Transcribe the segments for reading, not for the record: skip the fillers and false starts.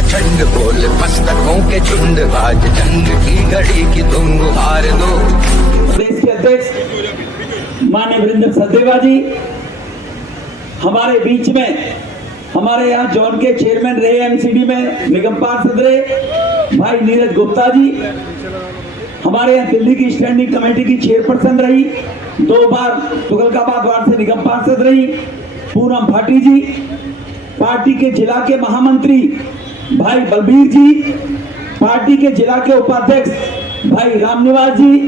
प्रचंड बोल मस्तकों के झुंड, आज जंग की घड़ी की तुम हार दो। प्रदेश के अध्यक्ष माननीय वीरेंद्र सचदेवा जी, हमारे बीच में हमारे यहाँ जोन के चेयरमैन रहे एमसीडी में निगम पार्षद रहे भाई नीरज गुप्ता जी, हमारे यहाँ दिल्ली की स्टैंडिंग कमेटी की चेयरपर्सन रही, 2 बार तुगलकाबाद वार्ड से निगम पार्षद रही पूनम भाटी जी, पार्टी के जिला के महामंत्री भाई बलबीर जी, पार्टी के जिला के उपाध्यक्ष भाई रामनिवास जी,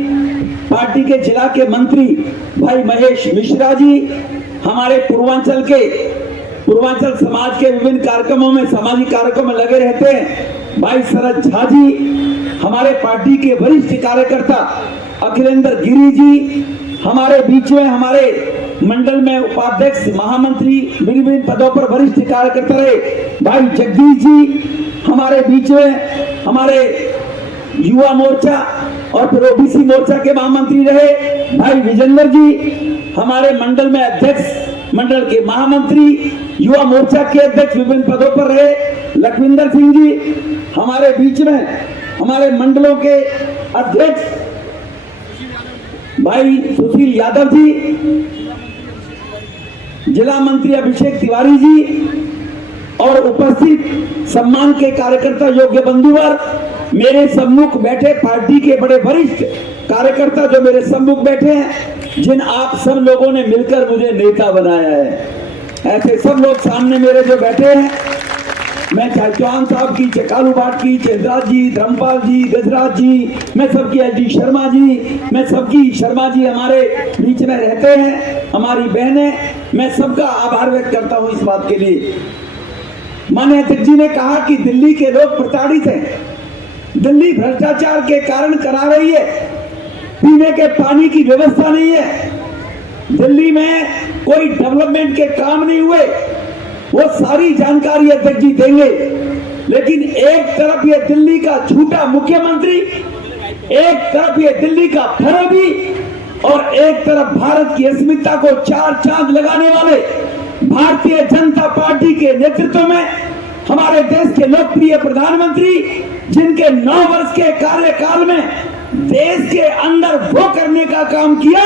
पार्टी के जिला के मंत्री भाई महेश मिश्रा जी, हमारे पूर्वांचल समाज के विभिन्न कार्यक्रमों में सामाजिक कार्यक्रमों में लगे रहते हैं भाई शरद झा जी, हमारे पार्टी के वरिष्ठ कार्यकर्ता अखिलेंद्र गिरी जी, हमारे बीच में हमारे मंडल में उपाध्यक्ष महामंत्री विभिन्न पदों पर वरिष्ठ कार्यकर्ता रहे भाई जगदीश जी, हमारे बीच में हमारे युवा मोर्चा और फिर ओबीसी मोर्चा के महामंत्री रहे भाई विजेंद्र जी, हमारे मंडल में अध्यक्ष मंडल के महामंत्री युवा मोर्चा के अध्यक्ष विभिन्न पदों पर रहे लखविंदर सिंह जी, हमारे बीच में हमारे मंडलों के अध्यक्ष भाई सुशील यादव जी, जिला मंत्री अभिषेक तिवारी जी और उपस्थित सम्मान के कार्यकर्ता योग्य बंधुवर, मेरे सम्मुख बैठे पार्टी के बड़े वरिष्ठ कार्यकर्ता जो मेरे सम्मुख बैठे हैं, जिन आप सब लोगों ने मिलकर मुझे नेता बनाया है, ऐसे सब लोग सामने मेरे जो बैठे हैं, मैं चाहे चौहान साहब की, चकालू भाट की, चेतराज जी, धर्मपाल जी, गजराज जी, मैं सबकी एसडी शर्मा जी, मैं सबकी शर्मा जी हमारे बीच में रहते हैं, हमारी बहनें, मैं सबका आभार व्यक्त करता हूं इस बात के लिए। माननीय अध्यक्ष जी ने कहा कि दिल्ली के लोग प्रताड़ित हैं, दिल्ली भ्रष्टाचार के कारण करा रही है, पीने के पानी की व्यवस्था नहीं है, दिल्ली में कोई डेवलपमेंट के काम नहीं हुए, वो सारी जानकारी अध्यक्ष जी देंगे। लेकिन एक तरफ ये दिल्ली का झूठा मुख्यमंत्री, एक तरफ ये दिल्ली का फरेबी और एक तरफ भारत की अस्मिता को 4 चांद लगाने वाले भारतीय जनता पार्टी के नेतृत्व में हमारे देश के लोकप्रिय प्रधानमंत्री, जिनके 9 वर्ष के कार्यकाल में देश के अंदर वो करने का काम किया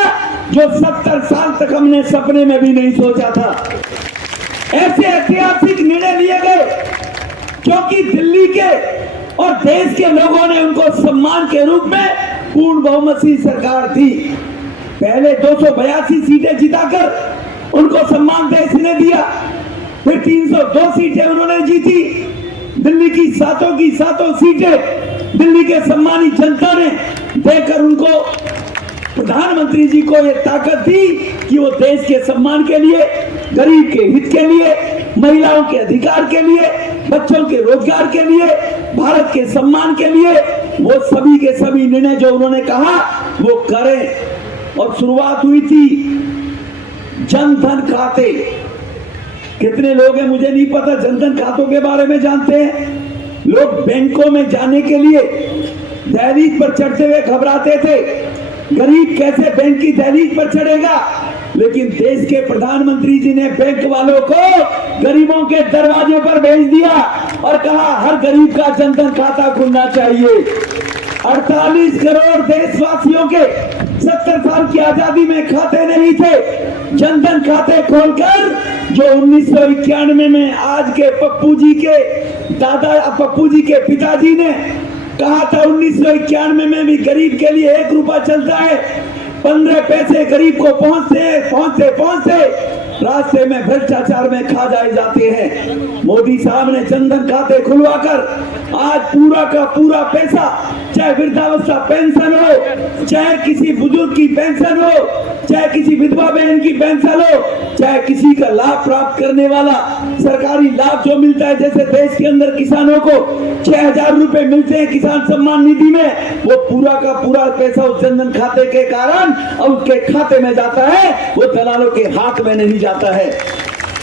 जो 70 साल तक हमने सपने में भी नहीं सोचा था। ऐसे ऐतिहासिक निर्णय लिए गए क्योंकि दिल्ली के और देश के लोगों ने उनको सम्मान के रूप में पूर्ण बहुमत की सरकार दी। पहले 282 सीटें जिताकर उनको सम्मान देश ने दिया, फिर 302 सीटें उन्होंने जीती। दिल्ली की सातों सीटें दिल्ली के सम्मानित जनता ने देकर उनको प्रधानमंत्री जी को ये ताकत दी कि वो देश के सम्मान के लिए, गरीब के हित के लिए, महिलाओं के अधिकार के लिए, बच्चों के रोजगार के लिए, भारत के सम्मान के लिए वो सभी के सभी निर्णय जो उन्होंने कहा वो करें। और शुरुआत हुई थी जनधन खाते। कितने लोग हैं मुझे नहीं पता जनधन खातों के बारे में जानते हैं। लोग बैंकों में जाने के लिए दहलीज पर चढ़ते हुए घबराते थे, गरीब कैसे बैंक की दहलीज पर चढ़ेगा, लेकिन देश के प्रधानमंत्री जी ने बैंक वालों को गरीबों के दरवाजे पर भेज दिया और कहा हर गरीब का जनधन खाता खुलना चाहिए। 48 करोड़ देशवासियों के 70 साल की आजादी में खाते नहीं थे, जनधन खाते खोलकर जो 1991 में आज के पप्पू जी के पिताजी ने कहा था 1991 में भी गरीब के लिए 1 रुपया चलता है, 15 पैसे गरीब को पहुंचते रास्ते में भ्रष्टाचार में खा जाए जाते हैं। मोदी साहब ने जनधन खाते खुलवाकर आज पूरा का पूरा पैसा, चाहे वृद्धावस्था पेंशन हो, चाहे किसी बुजुर्ग की पेंशन हो, चाहे किसी विधवा बहन की पेंशन हो, चाहे किसी का लाभ प्राप्त करने वाला सरकारी लाभ जो मिलता है, जैसे देश के अंदर किसानों को 6000 रुपए मिलते हैं किसान सम्मान निधि में, वो पूरा का पूरा पैसा उस जनधन खाते के कारण और उसके खाते में जाता है, वो दलालों के हाथ में नहीं जाता है।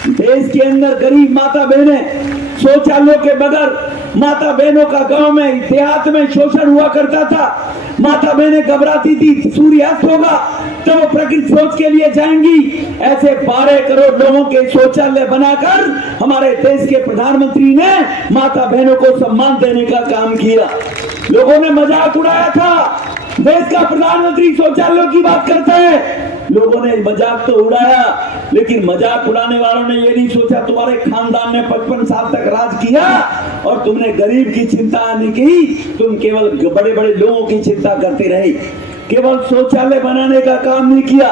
देश के अंदर गरीब माता बहनें शौचालयों के बगैर, माता बहनों का गांव में देहात में शोषण हुआ करता था। माता बहनें घबराती थी सूर्यास्त होगा तो वो प्रकृति सोच के लिए जाएंगी। ऐसे 12 करोड़ लोगों के शौचालय बनाकर हमारे देश के प्रधानमंत्री ने माता बहनों को सम्मान देने का काम किया। लोगों ने मजाक उड़ाया था, देश का प्रधानमंत्री शौचालयों की बात करता है। लोगों ने मजाक तो उड़ाया, लेकिन मजाक उड़ाने वालों ने ये नहीं सोचा तुम्हारे खानदान ने 55 साल तक राज किया और तुमने गरीब की चिंता नहीं की, तुम केवल बड़े बड़े लोगों की चिंता करते रहे, केवल शौचालय बनाने का काम नहीं किया।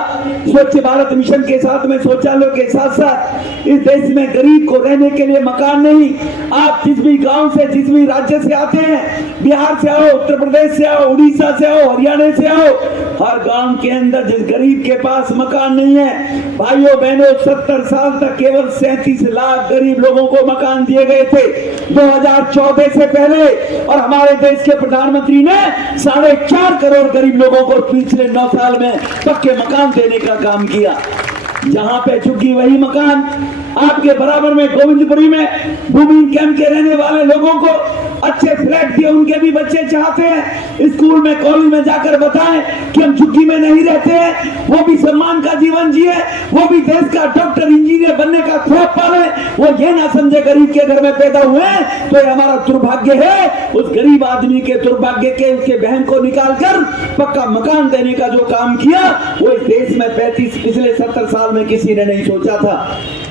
स्वच्छ भारत मिशन के साथ में शौचालयों के साथ साथ इस देश में गरीब को रहने के लिए मकान नहीं। आप जिस भी गांव से, जिस भी राज्य से आते हैं, बिहार से आओ, उत्तर प्रदेश से आओ, उड़ीसा से आओ, हरियाणा से आओ, हर गांव के अंदर जिस गरीब के पास मकान नहीं है, भाइयों बहनों, 70 साल तक केवल 37 लाख गरीब लोगों को मकान दिए गए थे 2014 से पहले, और हमारे देश के प्रधानमंत्री ने 4.5 करोड़ गरीब लोगों को पिछले 9 साल में पक्के मकान देने का काम किया। जहां पे झुग्गी वही मकान। आपके बराबर में गोविंदपुरी में भूमि कैंप के रहने वाले लोगों को अच्छे फ्लैट दिए, उनके भी बच्चे चाहते हैं स्कूल में, कॉलेज में जाकर बताएं कि हम झुग्गी में नहीं रहते हैं, वो भी सम्मान का जीवन जिए, वो भी देश का डॉक्टर इंजीनियर बनने का ख्वाब पाले। वो ये ना समझे गरीब के घर में पैदा हुए तो ये हमारा दुर्भाग्य है। उस गरीब आदमी के दुर्भाग्य के उसके बहन को निकालकर पक्का मकान देने का जो काम किया, वो इस देश में पिछले 70 साल में किसी ने नहीं सोचा था।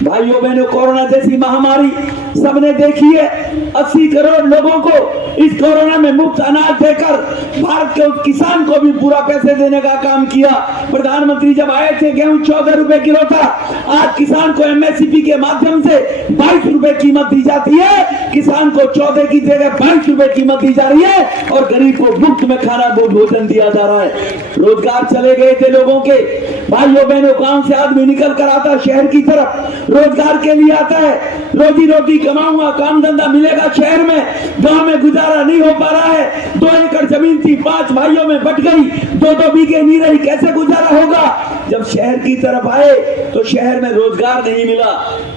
भाइयों बहनों, कोरोना जैसी महामारी सबने देखी है। 80 करोड़ लोगों को इस कोरोना में मुफ्त अनाज देकर भारत के उस किसान को भी पूरा पैसे देने का काम किया। प्रधानमंत्री जब आए थे, गेहूं 14 रुपए किलो था, आज किसान को एमएसपी के माध्यम से 22 रुपए कीमत दी जाती है। किसान को 14 की जगह 22 रुपए कीमत दी जा रही है और गरीब को मुफ्त में खाना भोजन दिया जा रहा है। रोजगार चले गए थे लोगों के। भाइयों बहनों, गांव से आदमी निकल कर आता शहर की तरफ, रोजगार के लिए आता है, रोजी रोटी कमाऊंगा, काम धंधा मिलेगा शहर में, गांव में गुजारा नहीं हो पा रहा है। 2 एकड़ जमीन थी, 5 भाइयों में बट गई, 2-2 बीघे नहीं रही, कैसे गुजारा होगा। जब शहर की तरफ आए तो शहर में रोजगार नहीं मिला।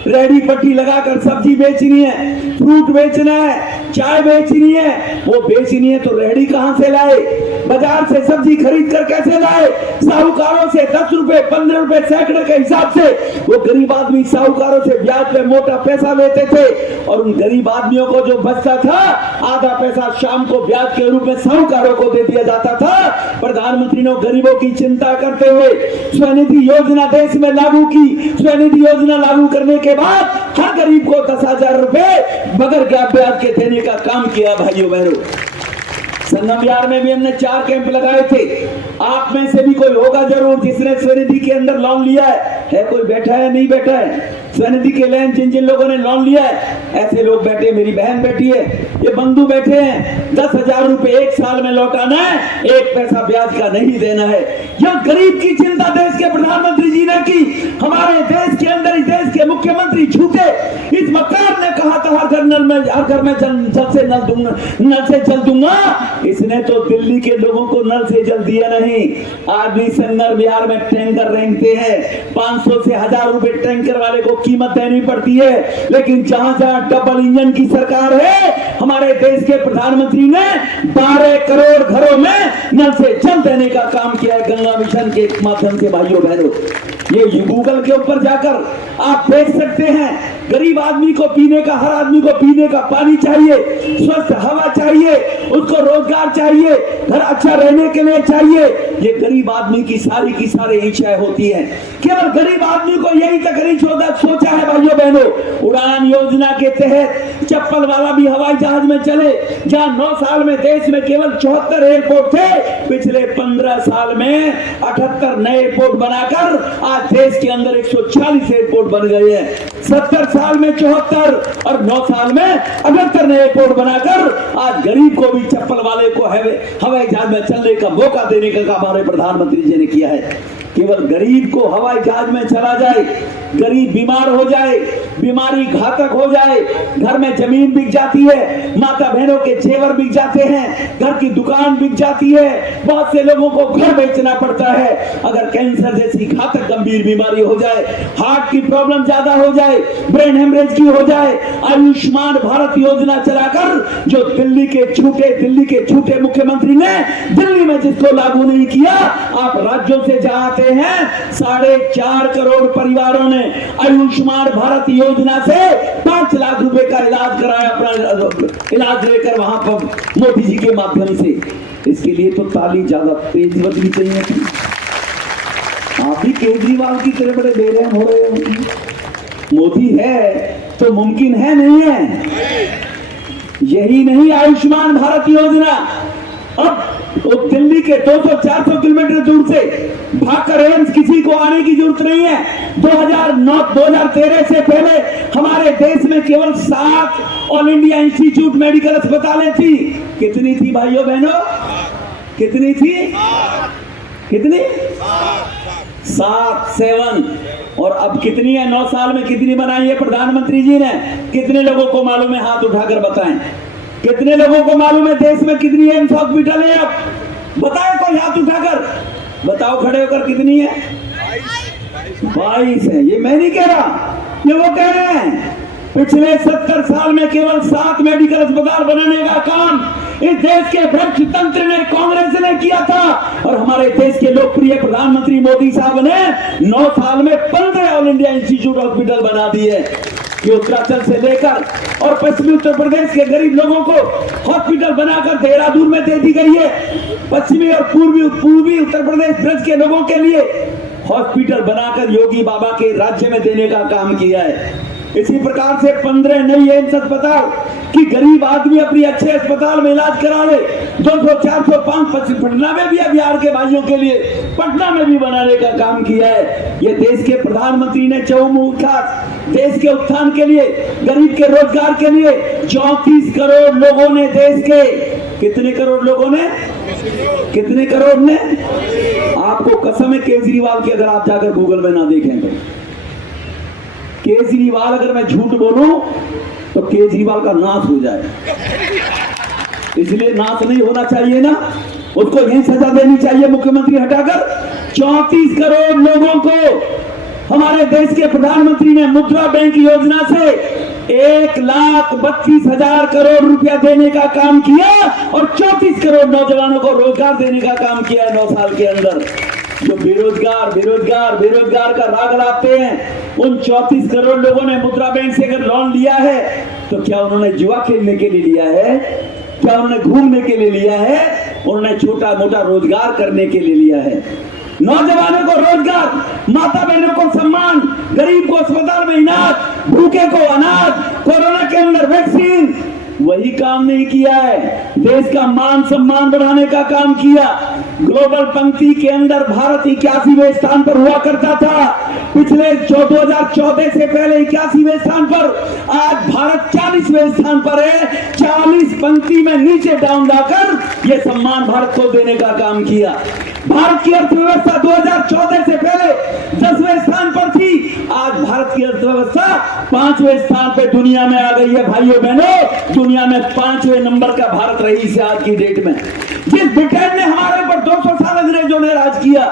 रेहड़ी पट्टी लगाकर सब्जी बेचनी है, फ्रूट बेचना है, चाय बेचनी है, वो बेचनी है तो रेहड़ी कहां से लाए, बाजार से सब्जी खरीद कर कैसे लाए। साहूकारों से 10 रुपए 15 रुपए सैकड़े के हिसाब से वो गरीब आदमी साहूकारों से ब्याज पे मोटा पैसा लेते थे और उन गरीब आदमियों को जो बचता था, आधा पैसा शाम को ब्याज के रूप में साहूकारों को दे दिया जाता था। प्रधानमंत्री ने गरीबों की चिंता करते हुए स्वनिधि योजना देश में लागू की। स्वनिधि योजना लागू करने के बाद हर गरीब को 10,000 रुपए बगैर ब्याज के देने का काम किया। भाइयों बहनों, संगम विहार में भी हमने 4 कैंप लगाए थे। आप में से भी कोई होगा जरूर जिसने स्वनिधि के अंदर लोन लिया है कोई बैठा है, नहीं बैठा है? स्वनिधि के लाइन जिन जिन लोगों ने लोन लिया है, ऐसे लोग बैठे, मेरी बहन बैठी है, ये बंधु बैठे हैं। 10,000 रुपए 1 साल में लौटाना है, 1 पैसा ब्याज का नहीं देना है। यह गरीब की चिंता देश के प्रधानमंत्री जी ने की। हमारे देश के अंदर इस देश के मुख्यमंत्री झूठे इस मक्कार ने कहा था हर घर में जल से जल दूंगा। इसने तो दिल्ली के लोगों को नल से जल दिया नहीं। आज भी संगम विहार में टैंकर रेंगते हैं, 500 से 1000 रुपए टैंकर वाले को कीमत देनी पड़ती है। लेकिन जहां जहां डबल इंजन की सरकार है, हमारे देश के प्रधानमंत्री ने 12 करोड़ घरों में नल से जल देने का काम किया है गंगा मिशन के माध्यम से। भाइयों बहनों, ये गूगल के ऊपर जाकर आप देख सकते हैं। गरीब आदमी को पीने का, हर आदमी को पीने का पानी चाहिए, स्वस्थ हवा चाहिए, उसको रोजगार चाहिए, घर अच्छा रहने के लिए चाहिए। ये गरीब आदमी की सारी इच्छाएं होती हैं। केवल गरीब आदमी को यही तक नहीं सोचा है। भाइयों बहनों, उड़ान योजना के तहत चप्पल वाला भी हवाई जहाज में चले। जहां 9 साल में देश में केवल 74 एयरपोर्ट थे, पिछले 15 साल में 78 नए एयरपोर्ट बनाकर आज देश के अंदर 140 एयरपोर्ट बन गए हैं। 70 साल में 74 और 9 साल में 78 नए एयरपोर्ट बनाकर आज गरीब को भी चप्पल वाले को हवाई जहाज में चलने का मौका देने का काम हमारे प्रधानमंत्री जी ने किया है। केवल गरीब को हवाई जहाज में चला जाए, गरीब बीमार हो जाए, बीमारी घातक हो जाए, घर में जमीन बिक जाती है, माता बहनों के जेवर बिक जाते हैं, घर की दुकान बिक जाती है, बहुत से लोगों को घर बेचना पड़ता है। अगर कैंसर जैसी घातक गंभीर बीमारी हो जाए, हार्ट की प्रॉब्लम ज्यादा हो जाए, ब्रेन हेमरेज की हो जाए, आयुष्मान भारत योजना चलाकर जो दिल्ली के झूठे मुख्यमंत्री ने दिल्ली में जिसको लागू नहीं किया, आप राज्यों से जाते हैं 4.5 करोड़ परिवारों ने आयुष्मान भारत योजना से 5 लाख रुपए का इलाज कराया, अपना इलाज लेकर वहां पर मोदी जी के माध्यम से। इसके लिए तो ताली ज्यादा तेज बजनी चाहिए थी। आप भी केजरीवाल की तरह बड़े बेरहम हो रहे हो। मोदी है तो मुमकिन है नहीं है। यही नहीं आयुष्मान भारत योजना, अब तो दिल्ली के 200-400 किलोमीटर दूर से भागकर एम्स किसी को आने की जरूरत नहीं है। 2013 से पहले हमारे देश में केवल 7 ऑल इंडिया इंस्टीट्यूट मेडिकल अस्पतालें थी। कितनी थी भाइयों बहनों? कितनी थी? कितनी? 7 और अब कितनी है? 9 साल में कितनी बनाई है प्रधानमंत्री जी ने? कितने लोगों को मालूम है? हाथ उठाकर बताएं। कितने लोगों को मालूम है देश में कितनी एम्स हॉस्पिटल है? अब बताए कोई हाथ उठाकर, बताओ खड़े होकर कितनी है? 22 है। ये मैं नहीं कह रहा, ये वो कह रहे हैं। पिछले 70 साल में केवल 7 मेडिकल अस्पताल बनाने का काम इस देश के भ्रष्ट तंत्र ने, कांग्रेस ने किया था। और हमारे देश के लोकप्रिय प्रधानमंत्री मोदी साहब ने 9 साल में 15 ऑल इंडिया इंस्टीट्यूट हॉस्पिटल बना दिए। कि उत्तराखंड से लेकर और पश्चिमी उत्तर प्रदेश के गरीब लोगों को हॉस्पिटल बनाकर देहरादून में दे दी गई है। पश्चिमी और पूर्वी उत्तर प्रदेश ब्रज के लोगों के लिए हॉस्पिटल बनाकर योगी बाबा के राज्य में देने का काम किया है। इसी प्रकार से 15 नई एम्स अस्पताल कि गरीब आदमी अपनी अच्छे अस्पताल में इलाज करा ले। 200, 400, 500 पटना में भी है, बिहार के भाइयों के लिए पटना में भी बनाने का काम किया है। ये देश के प्रधानमंत्री ने चहुमुखा देश के उत्थान के लिए, गरीब के रोजगार के लिए 34 करोड़ लोगों ने, देश के कितने करोड़ लोगों ने, कितने करोड़ ने? आपको कसम है केजरीवाल की, अगर आप जाकर गूगल में ना देखें तो केजरीवाल, अगर मैं झूठ बोलूं तो केजरीवाल का नाश हो जाए। इसलिए नाश नहीं होना चाहिए ना, उसको यही सजा देनी चाहिए मुख्यमंत्री हटाकर। 34 करोड़ लोगों को हमारे देश के प्रधानमंत्री ने मुद्रा बैंक योजना से 1,32,000 करोड़ रुपया देने का काम किया और 34 करोड़ नौजवानों को रोजगार देने का काम किया 9 साल के अंदर। जो बेरोजगार का राग लाते हैं, उन 34 करोड़ लोगों ने मुद्रा बैंक से अगर लोन लिया है तो क्या उन्होंने जुआ खेलने के लिए लिया है? क्या उन्होंने घूमने के लिए लिया है? उन्होंने छोटा मोटा रोजगार करने के लिए लिया है। नौजवानों को रोजगार, माता बहनों को सम्मान, गरीब को अस्पताल में इलाज, भूखे को अनाज, कोरोना के अंदर वैक्सीन, वही काम नहीं किया है। देश का मान सम्मान बढ़ाने का काम किया। ग्लोबल पंक्ति के अंदर भारत 81वें स्थान पर हुआ करता था। पिछले 2014 से पहले 81वें स्थान पर, आज भारत 40वें स्थान पर है। 40 पंक्ति में नीचे डाउन लाकर यह सम्मान भारत को देने का काम किया। भारत की अर्थव्यवस्था 2014 से पहले 10वें स्थान पर थी, आज भारत की अर्थव्यवस्था 5वें स्थान पे दुनिया में आ गई है। भाइयों बहनों, दुनिया में 5वें नंबर का भारत रही से आज की डेट में। जिस ब्रिटेन ने हमारे पर 200 साल अंग्रेजों ने राज किया,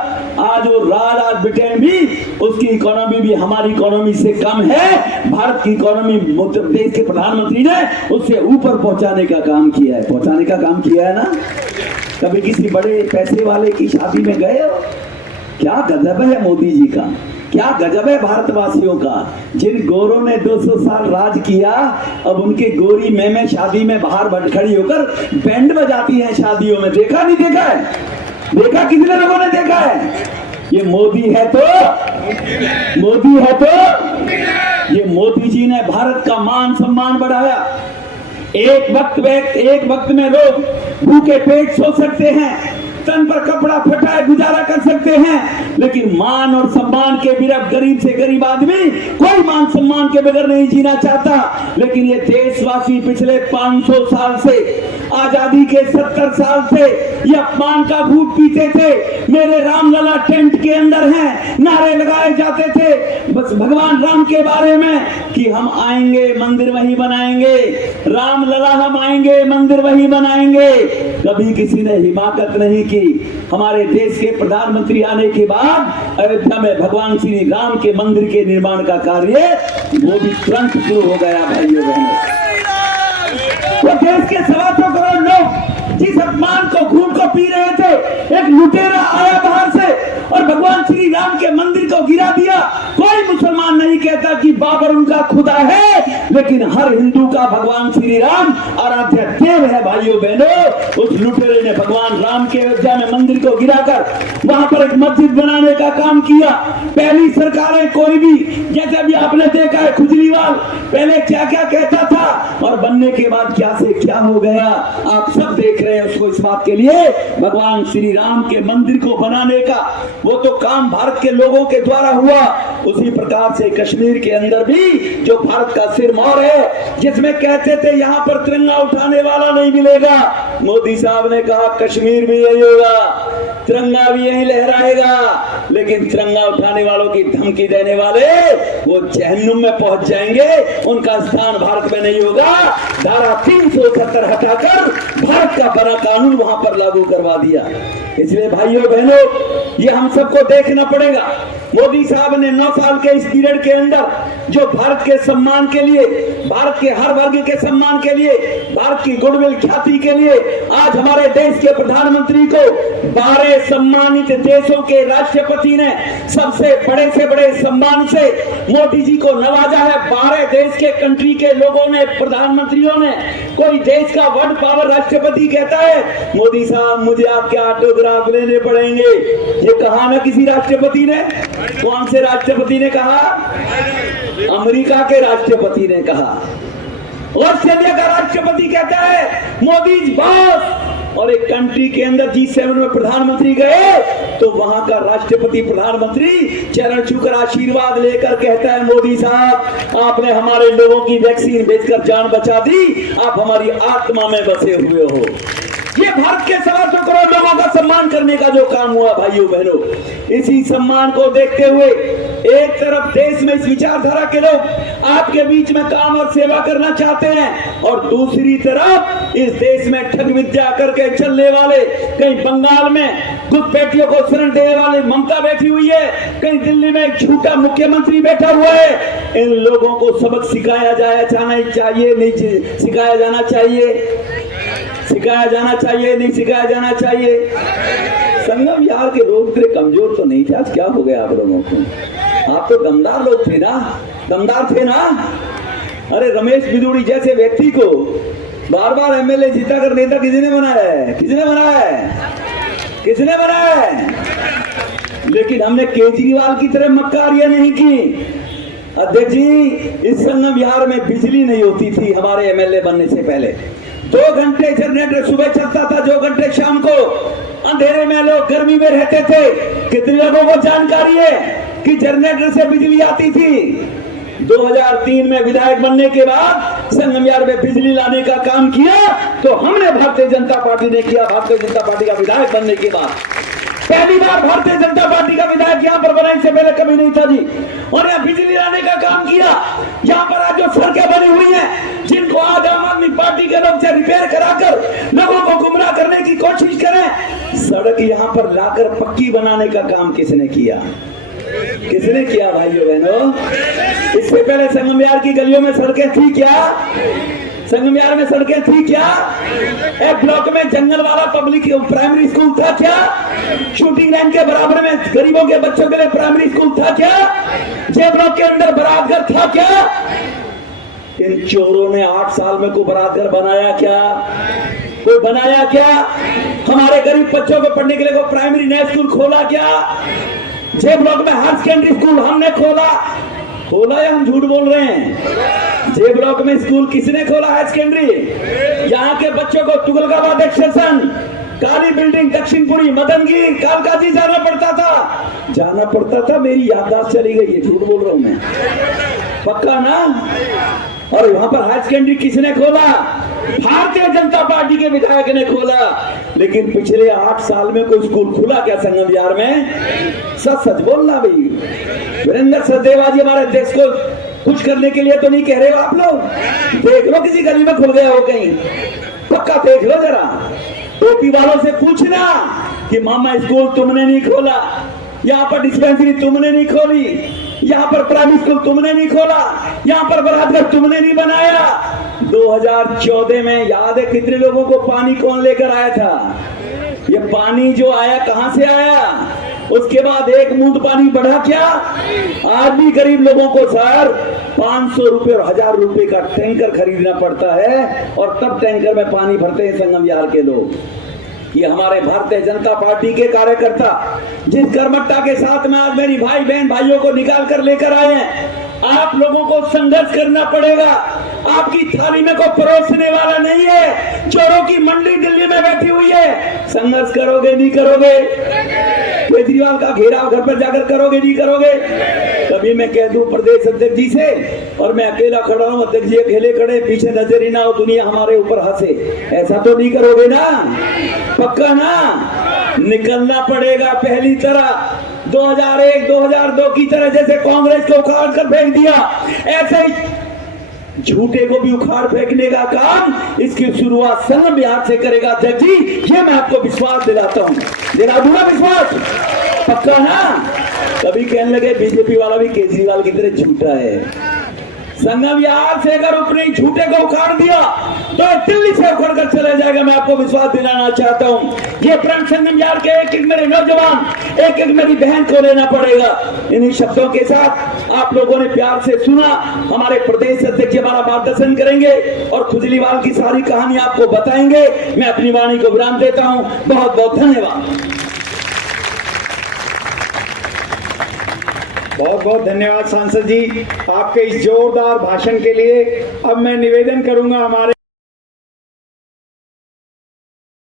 आज वो राज, आज ब्रिटेन भी, उसकी इकोनॉमी भी हमारी इकोनॉमी से कम है। भारत की इकोनॉमी देश के प्रधानमंत्री ने उससे ऊपर पहुंचाने का काम किया है। पहुंचाने का काम किया है ना। कभी किसी बड़े पैसे वाले की शादी में गए हो? क्या गजब है मोदी जी का, क्या गजब है भारतवासियों का। जिन गोरों ने 200 साल राज किया, अब उनके गोरी में शादी में बाहर खड़ी होकर बैंड बजाती हैं शादियों में। देखा नहीं देखा है? देखा, कितने लोगों ने देखा है? ये मोदी है तो, मोदी है तो, ये मोदी जी ने भारत का मान सम्मान बढ़ाया। एक वक्त में लोग भूखे पेट सो सकते हैं, तन पर कपड़ा फटाए गुजारा कर सकते हैं, लेकिन मान और सम्मान के बिना गरीब से गरीब आदमी कोई मान सम्मान के बगैर नहीं जीना चाहता। लेकिन ये देशवासी पिछले 500 साल से आजादी के 70 साल से ये अपमान का घूंट पीते थे। मेरे रामलला टेंट के अंदर हैं, नारे लगाए जाते थे बस भगवान राम के बारे में कि हम आएंगे मंदिर वही बनाएंगे, रामलला हम आएंगे मंदिर वही बनाएंगे। कभी किसी ने हिमाकत नहीं की। हमारे देश के प्रधानमंत्री आने के बाद अयोध्या में भगवान श्री राम के मंदिर के निर्माण का कार्य वो भी तुरंत शुरू हो गया। भाइयों बहनों, वो देश के 125 करोड़ लोग जिस अपमान को खून को पी रहे थे, एक लुटेरा आया बाहर से और भगवान श्री राम के मंदिर को गिरा दिया। कोई मुसलमान नहीं कहता कि बाबर उनका खुदा है, लेकिन हर हिंदू का भगवान श्री राम आराध्य देव है। भाइयों बहनों, उस लुटेरे ने भगवान राम के अयोध्या में मंदिर को गिराकर वहां पर एक मस्जिद बनाने का काम किया। पहली सरकारें कोई भी, जैसे अभी आपने देखा है खुजलीवाल पहले क्या क्या कहता था और बनने के बाद क्या से क्या हो गया, आप सब देख रहे हैं उसको। इस बात के लिए भगवान श्री राम के मंदिर को बनाने का वो तो काम भारत के लोगों के द्वारा हुआ, उसी प्रकार से कश्मीर के अंदर भी जो भारत का सिरमौर है, जिसमें कहते थे यहाँ पर तिरंगा उठाने वाला नहीं मिलेगा, मोदी साहब ने कहा कश्मीर भी यही होगा, तिरंगा भी यही लहराएगा। लेकिन तिरंगा उठाने वालों की धमकी देने वाले वो जहन्नुम में पहुंच जाएंगे, उनका स्थान भारत में नहीं होगा। धारा 370 हटाकर भारत का बड़ा कानून वहां पर लागू करवा दिया। इसलिए भाइयों बहनों, ये हम सबको देखना पड़ेगा। मोदी साहब ने 9 साल के इस पीरियड के अंदर जो भारत के सम्मान के लिए, भारत के हर वर्ग के सम्मान के लिए, भारत की गुडविल ख्याति के लिए आज हमारे देश के प्रधानमंत्री को 12 सम्मानित देशों के राष्ट्रपति ने सबसे बड़े से बड़े सम्मान से मोदी जी को नवाजा है। 12 देश के कंट्री के लोगों ने, प्रधानमंत्रियों ने, कोई देश का वर्ल्ड पावर राष्ट्रपति कहता है मोदी साहब मुझे आपके ऑटोग्राफ लेने पड़ेंगे। ये कहा ना किसी राष्ट्रपति ने? कौन से राष्ट्रपति ने कहा? अमेरिका के राष्ट्रपति ने कहा। ऑस्ट्रेलिया का राष्ट्रपति कहता है मोदी बॉस। और एक कंट्री के अंदर G7 में प्रधानमंत्री गए तो वहां का राष्ट्रपति प्रधानमंत्री चरण छूकर आशीर्वाद लेकर कहता है मोदी साहब आपने हमारे लोगों की वैक्सीन बेचकर जान बचा दी, आप हमारी आत्मा में बसे हुए हो। ये भारत के 125 करोड़ लोगों का सम्मान करने का जो काम हुआ भाइयों बहनों, इसी सम्मान को देखते हुए एक तरफ देश में इस विचारधारा के लोग आपके बीच में काम और सेवा करना चाहते हैं और दूसरी तरफ इस देश में ठग विद्या करके चलने वाले, कहीं बंगाल में घुसपैठियों को शरण देने वाले ममता बैठी हुई है, कहीं दिल्ली में एक झूठा मुख्यमंत्री बैठा हुआ है। इन लोगों को सबक सिखाया जाना चाहिए, नहीं सिखाया जाना चाहिए? सिखाया जाना चाहिए, नहीं सिखाया जाना चाहिए? संगम यार के लोग इतने कमजोर तो नहीं थे, आज क्या हो गया आप लोगों को? आप तो दमदार लोग थे ना, दमदार थे ना। अरे रमेश बिदुड़ी जैसे व्यक्ति को बार बार एमएलए जीता कर नेता किसने बनाया है? किसने बनाया है? किसने बनाया है? लेकिन हमने केजरीवाल की तरह मक्कारियां नहीं की। अध्यक्ष जी, इस संगम विहार में बिजली नहीं होती थी हमारे एमएलए बनने से पहले। 2 घंटे जनरेटर सुबह चलता था, 2 घंटे शाम को। अंधेरे में लोग गर्मी में रहते थे। कितने लोगों को जानकारी है कि जनरेटर से बिजली आती थी? 2003 में विधायक बनने के बाद संगम विहार में बिजली लाने का काम किया तो हमने, भारतीय जनता पार्टी ने किया। भारतीय जनता पार्टी का विधायक बनने के बाद पहली बार भारतीय जनता पार्टी का विधायक यहाँ पर बना, इससे पहले कभी नहीं था जी। और यहाँ बिजली लाने का काम किया। यहाँ पर आज जो सड़कें बनी हुई हैं, जिनको आज आम आदमी पार्टी के लोग से रिपेयर कराकर लोगों को गुमराह करने की कोशिश करें, सड़क यहाँ पर लाकर पक्की बनाने का काम किसने किया? किसने किया भाइयों बहनों? इससे पहले संगम विहार की गलियों में सड़कें थी क्या? संगम विहार में सड़कें थी क्या? एक ब्लॉक में जंगल वाला पब्लिक प्राइमरी स्कूल था क्या? शूटिंग रेंज के बराबर में गरीबों के बच्चों के लिए प्राइमरी स्कूल था क्या? जे ब्लॉक के अंदर बरातघर था क्या? इन चोरों ने 8 साल में कोई बरातघर बनाया क्या? कोई बनाया क्या? हमारे गरीब बच्चों को पढ़ने के लिए कोई प्राइमरी नया स्कूल खोला क्या? जे ब्लॉक में हायर सेकेंडरी स्कूल हमने खोला या हम झूठ बोल रहे हैं? जे ब्लॉक में स्कूल किसने खोला? Higher secondary. यहाँ के बच्चों को तुगलकाबाद एक्सटेंशन, काली बिल्डिंग, दक्षिणपुरी, मदनगिरी, कालकाजी जाना पड़ता था। मेरी याददाश्त चली गई है, झूठ बोल रहा हूं मैं, पक्का ना? और वहां पर हायर सेकेंडरी किसने खोला? भारतीय जनता पार्टी के विधायक ने खोला, लेकिन पिछले 8 साल में कोई स्कूल खुला क्या संगम विहार में? सच सच बोलना भाई। वीरेंद्र सचदेवा जी हमारे देश को कुछ करने के लिए तो नहीं कह रहे हो आप लोग। देख लो किसी गली में खुल गया हो कहीं, पक्का देख लो जरा। टोपी वालों से पूछना कि मामा स्कूल तुमने नहीं खोला, यहाँ पर डिस्पेंसरी तुमने नहीं खोली, यहाँ पर प्राइमरी स्कूल तुमने नहीं खोला, यहाँ पर बराबर तुमने नहीं बनाया। 2014 में याद है कितने लोगों को पानी कौन लेकर आया था? ये पानी जो आया कहां से आया? उसके बाद एक बूंद पानी बढ़ा क्या? आज भी गरीब लोगों को सर 500 रुपए और 1000 रुपए का टैंकर खरीदना पड़ता है, और तब टैंकर में पानी भरते हैं संगम विहार के लोग। ये हमारे भारतीय जनता पार्टी के कार्यकर्ता जिस कर्मठता के साथ में आज मेरी भाई बहन भाइयों को निकाल कर लेकर आए हैं, आप लोगों को संघर्ष करना पड़ेगा। आपकी थाली में कोई परोसने वाला नहीं है। चोरों की मंडली दिल्ली में बैठी हुई है। संघर्ष करोगे नहीं करोगे? केजरीवाल का घेराव घर पर जाकर करोगे नहीं करोगे? कभी मैं कह दूं प्रदेश अध्यक्ष जी से, और मैं अकेला खड़ा हूं, अध्यक्ष जी अकेले खड़े, पीछे नजर ही ना हो, दुनिया हमारे ऊपर हंसे, ऐसा तो नहीं करोगे ना? पक्का ना? निकलना पड़ेगा पहली तरह। 2001 2002 की तरह जैसे कांग्रेस को उखाड़ कर फेंक दिया, ऐसे ही झूठे को भी उखाड़ फेंकने का काम इसकी शुरुआत संगम विहार से करेगा अध्यक्ष जी। ये मैं आपको विश्वास दिलाता हूं। दिला दूंगा विश्वास, पक्का ना? कभी कहने लगे बीजेपी वाला भी केजरीवाल की तरह झूठा है। संगम विहार से अगर अपने झूठे को उखाड़ दिया तो दिल्ली से उखड़ कर चला जाएगा। मैं आपको विश्वास दिलाना चाहता हूं। ये प्रण संगम विहार के एक एक मेरे नौजवान, एक एक मेरी बहन को लेना पड़ेगा। इन्हीं शब्दों के साथ आप लोगों ने प्यार से सुना। हमारे प्रदेश अध्यक्ष हमारा मार्गदर्शन करेंगे और खुजलीवाल की सारी कहानी आपको बताएंगे। मैं अपनी वाणी को विराम देता हूं। बहुत बहुत धन्यवाद। बहुत बहुत धन्यवाद सांसद जी आपके इस जोरदार भाषण के लिए। अब मैं निवेदन करूंगा हमारे